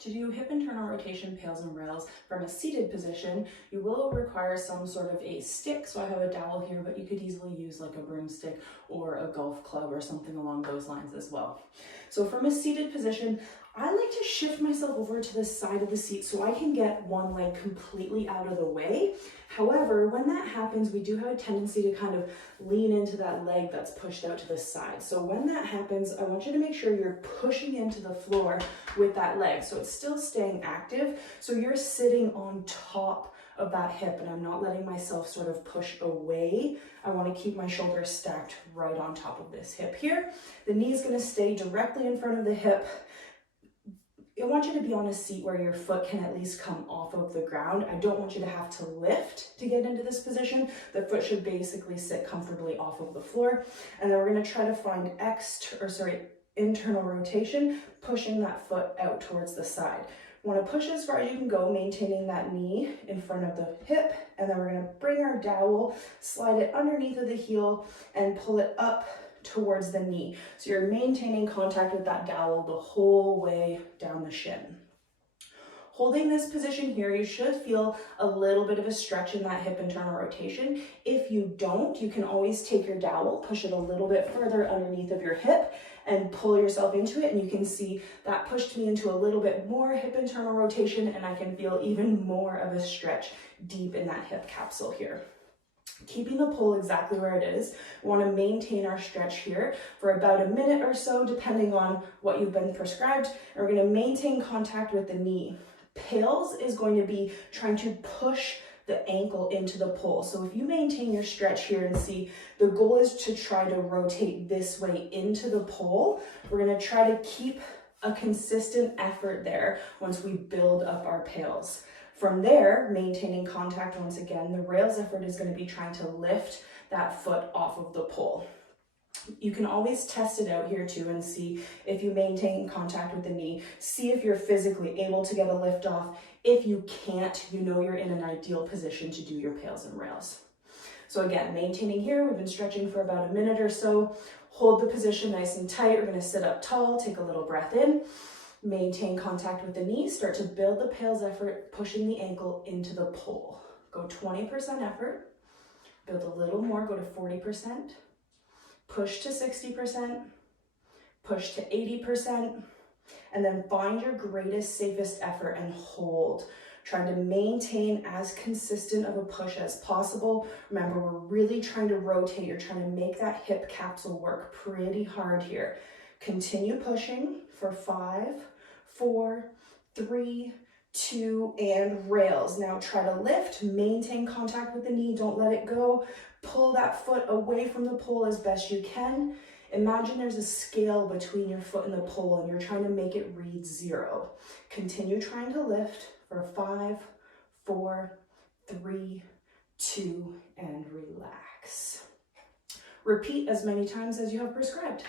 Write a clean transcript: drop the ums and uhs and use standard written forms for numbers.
To do hip internal rotation, pails and rails from a seated position, you will require some sort of a stick. So I have a dowel here, but you could easily use like a broomstick or a golf club or something along those lines as well. So from a seated position, I like to shift myself over to the side of the seat so I can get one leg completely out of the way. However, when that happens, we do have a tendency to kind of lean into that leg that's pushed out to the side. So when that happens, I want you to make sure you're pushing into the floor with that leg. So it's still staying active. So you're sitting on top of that hip and I'm not letting myself sort of push away. I want to keep my shoulders stacked right on top of this hip here. The knee is going to stay directly in front of the hip. I want you to be on a seat where your foot can at least come off of the ground. I don't want you to have to lift to get into this position. The foot should basically sit comfortably off of the floor. And then we're going to try to find internal rotation, pushing that foot out towards the side. You want to push as far as you can go, maintaining that knee in front of the hip. And then we're going to bring our dowel, slide it underneath of the heel and pull it up towards the knee. So you're maintaining contact with that dowel the whole way down the shin. Holding this position here, you should feel a little bit of a stretch in that hip internal rotation. If you don't, you can always take your dowel, push it a little bit further underneath of your hip and pull yourself into it. And you can see that pushed me into a little bit more hip internal rotation and I can feel even more of a stretch deep in that hip capsule here. Keeping the pull exactly where it is. We want to maintain our stretch here for about a minute or so, depending on what you've been prescribed. And we're going to maintain contact with the knee. Pails is going to be trying to push the ankle into the pull. So if you maintain your stretch here and see, the goal is to try to rotate this way into the pull. We're going to try to keep a consistent effort there once we build up our pails. From there, maintaining contact once again, the rails effort is going to be trying to lift that foot off of the pole. You can always test it out here too and see if you maintain contact with the knee. See if you're physically able to get a lift off. If you can't, you know you're in an ideal position to do your pails and rails. So again, maintaining here, we've been stretching for about a minute or so. Hold the position nice and tight. We're going to sit up tall, take a little breath in. Maintain contact with the knee, start to build the pails effort, pushing the ankle into the pole. Go 20% effort, build a little more, go to 40%, push to 60%, push to 80%, and then find your greatest, safest effort and hold. Trying to maintain as consistent of a push as possible. Remember, we're really trying to rotate. You're trying to make that hip capsule work pretty hard here. Continue pushing for 5, 4, 3, 2, and rails. Now try to lift, maintain contact with the knee, don't let it go. Pull that foot away from the pole as best you can. Imagine there's a scale between your foot and the pole and you're trying to make it read 0. Continue trying to lift for 5, 4, 3, 2, and relax. Repeat as many times as you have prescribed.